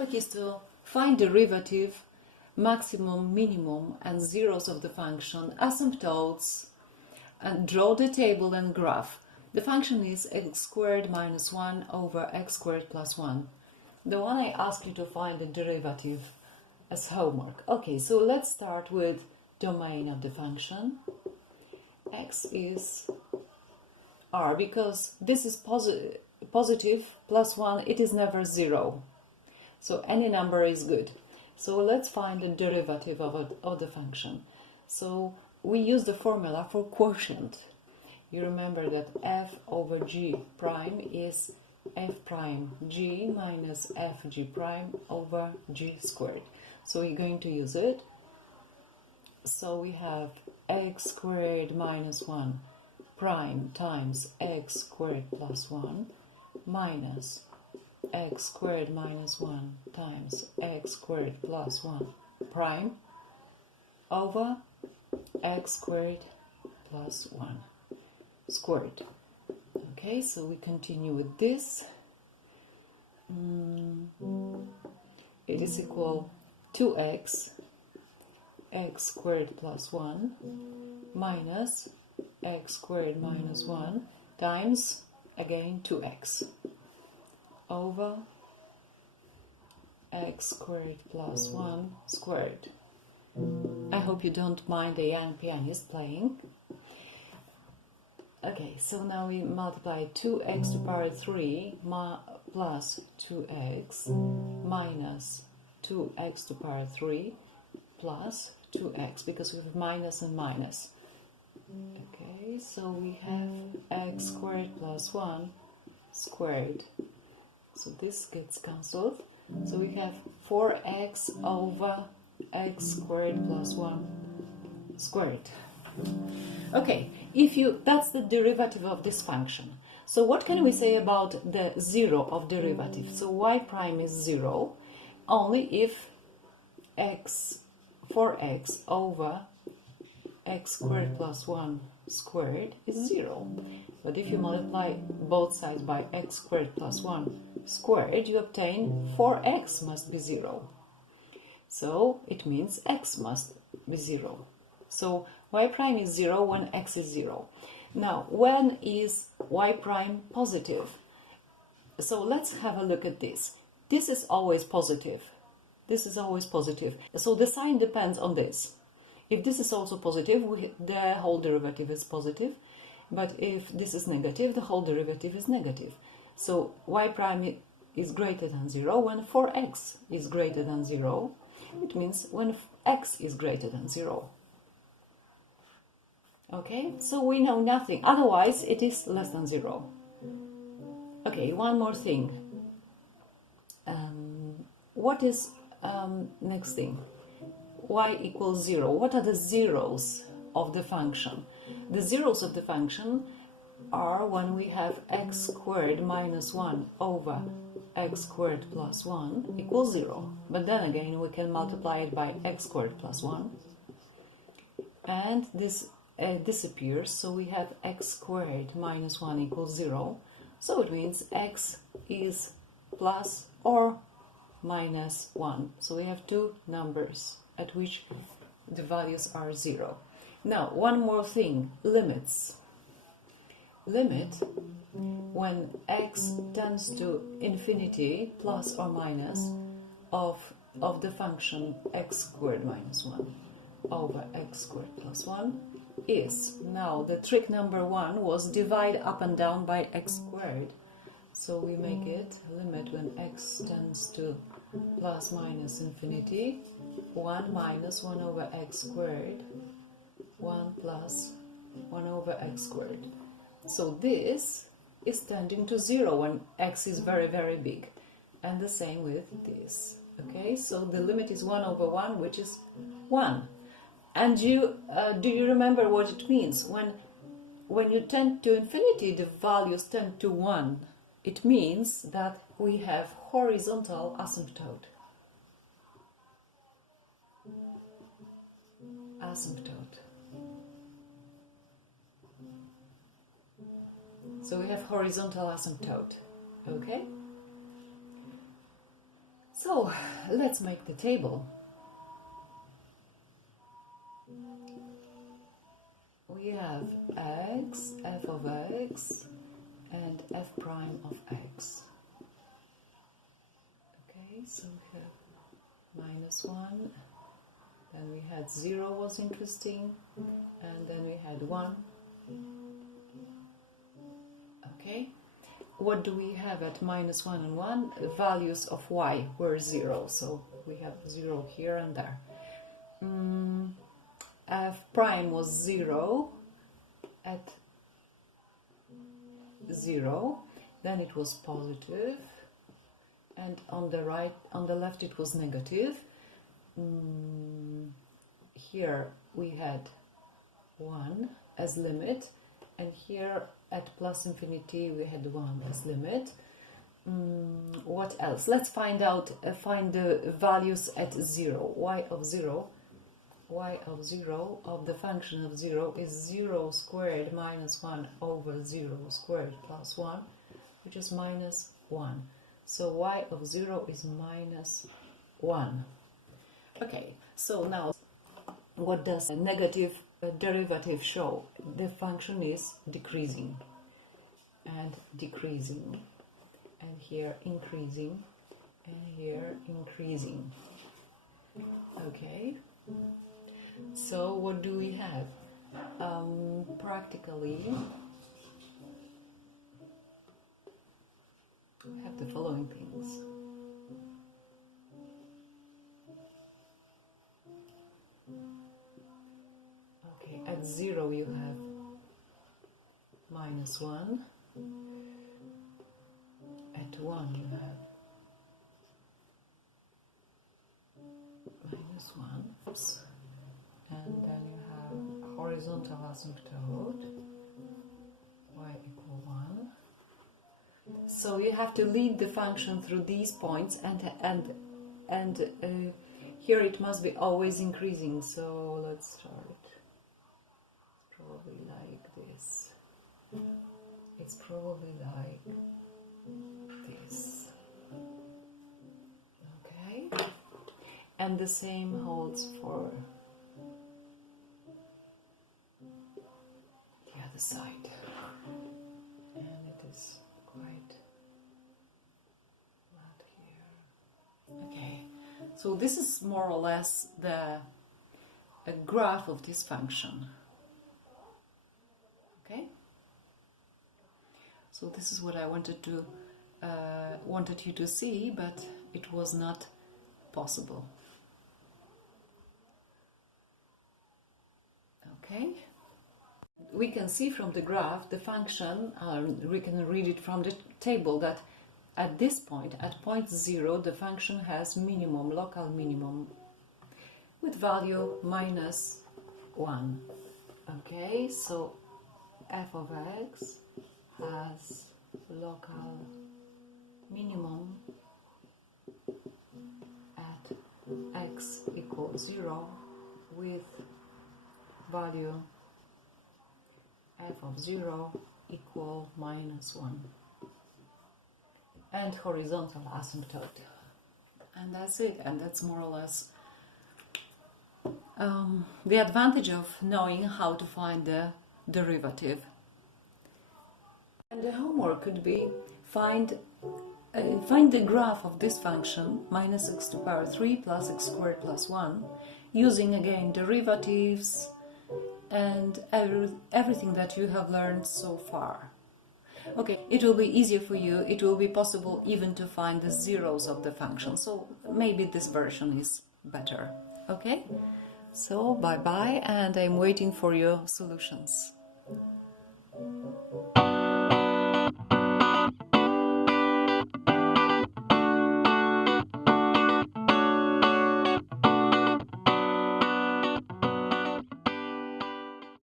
topic is to find derivative, maximum, minimum, and zeros of the function, asymptotes, and draw the table and graph. The function is x squared minus 1 over x squared plus 1. The one I asked you to find the derivative as homework. Okay, so let's start with domain of the function. X is r, because this is positive plus 1, it is never 0. So any number is good. So let's find the derivative of the function. So we use the formula for quotient. You remember that f over g prime is f prime g minus f g prime over g squared. So we're going to use it. So we have x squared minus 1 prime times x squared plus 1 minus x squared minus 1 times x squared plus 1 prime over x squared plus 1 squared. Okay, so we continue with this. It is equal to x squared plus 1 minus x squared minus 1 times, again, 2x over x squared plus 1 squared. I hope you don't mind a young pianist playing. Okay, so now we multiply 2x to the power 3 plus 2x minus 2x to the power 3 plus 2x, because we have minus and minus. Okay, so we have x squared plus 1 squared. So this gets cancelled. So we have 4x over x squared plus 1 squared. Okay, that's the derivative of this function. So what can we say about the zero of derivative? So y prime is 0 only if 4x over x squared plus 1 squared is 0. But if you multiply both sides by x squared plus 1 squared, you obtain 4x must be 0. So it means x must be 0. So y prime is 0 when x is 0. Now, when is y prime positive? So let's have a look at this. This is always positive. This is always positive. So the sign depends on this. If this is also positive, the whole derivative is positive. But if this is negative, the whole derivative is negative. So y prime is greater than 0 when 4x is greater than 0. It means when x is greater than 0. Okay, so we know nothing. Otherwise, it is less than 0. Okay, one more thing. What is next thing? Y equals 0. What are the zeros of the function? The zeros of the function are when we have x squared minus 1 over x squared plus 1 equals 0. But then again, we can multiply it by x squared plus 1. And this disappears, so we have x squared minus 1 equals 0. So it means x is plus or minus 1. So we have two numbers at which the values are 0. Now, one more thing, limits. Limit when x tends to infinity, plus or minus, of the function x squared minus 1 over x squared plus 1 is, now the trick number 1 was divide up and down by x squared. So we make it limit when x tends to plus minus infinity, 1 minus 1 over x squared, 1 plus 1 over x squared. So this is tending to 0 when x is very, very big. And the same with this. Okay, so the limit is 1 over 1, which is 1. And do you remember what it means? When you tend to infinity, the values tend to 1. It means that we have horizontal asymptote. Asymptote. So we have horizontal asymptote. Okay? So So let's make the table. We have x, f of x, and f prime of x. Okay, so we have -1, then we had 0 was interesting, and then we had 1. Okay, what do we have at -1 and 1? Values of y were 0, so we have 0 here and there. F prime was 0 at 0, then it was positive, and on the left it was negative. Here we had 1 as limit, and here at plus infinity we had 1 as limit. What else? Let's find the values at 0. Y of 0 of the function of 0 is 0 squared minus 1 over 0 squared plus 1, which is -1. So y of 0 is -1. Okay, so now what does a negative derivative show? The function is decreasing and decreasing, and here increasing, and here increasing. Okay, so what do we have? Practically we have the following things. Okay, at 0 you have -1, at 1 you have -1, oops. And then you have horizontal asymptote, y equal 1. So you have to lead the function through these points, and here it must be always increasing. So let's start. It's probably like this. It's probably like this. Okay, and the same holds for the other side, and it is quite flat here. Okay, so this is more or less a graph of this function. Okay, so this is what I wanted you to see, but it was not possible. Okay, we can see from the graph the function, we can read it from the table, that at this point, at point 0, the function has minimum, local minimum, with value -1. Okay, so f of x has local minimum at x equals 0 with value f of 0 equal -1, and horizontal asymptote. And that's it, and that's more or less the advantage of knowing how to find the derivative. And the homework could be find the graph of this function, -x to the power 3 plus x squared plus 1, using again derivatives and everything that you have learned so far. Okay, it will be easier for you, it will be possible even to find the zeros of the function, so maybe this version is better. Okay, so bye bye, and I'm waiting for your solutions.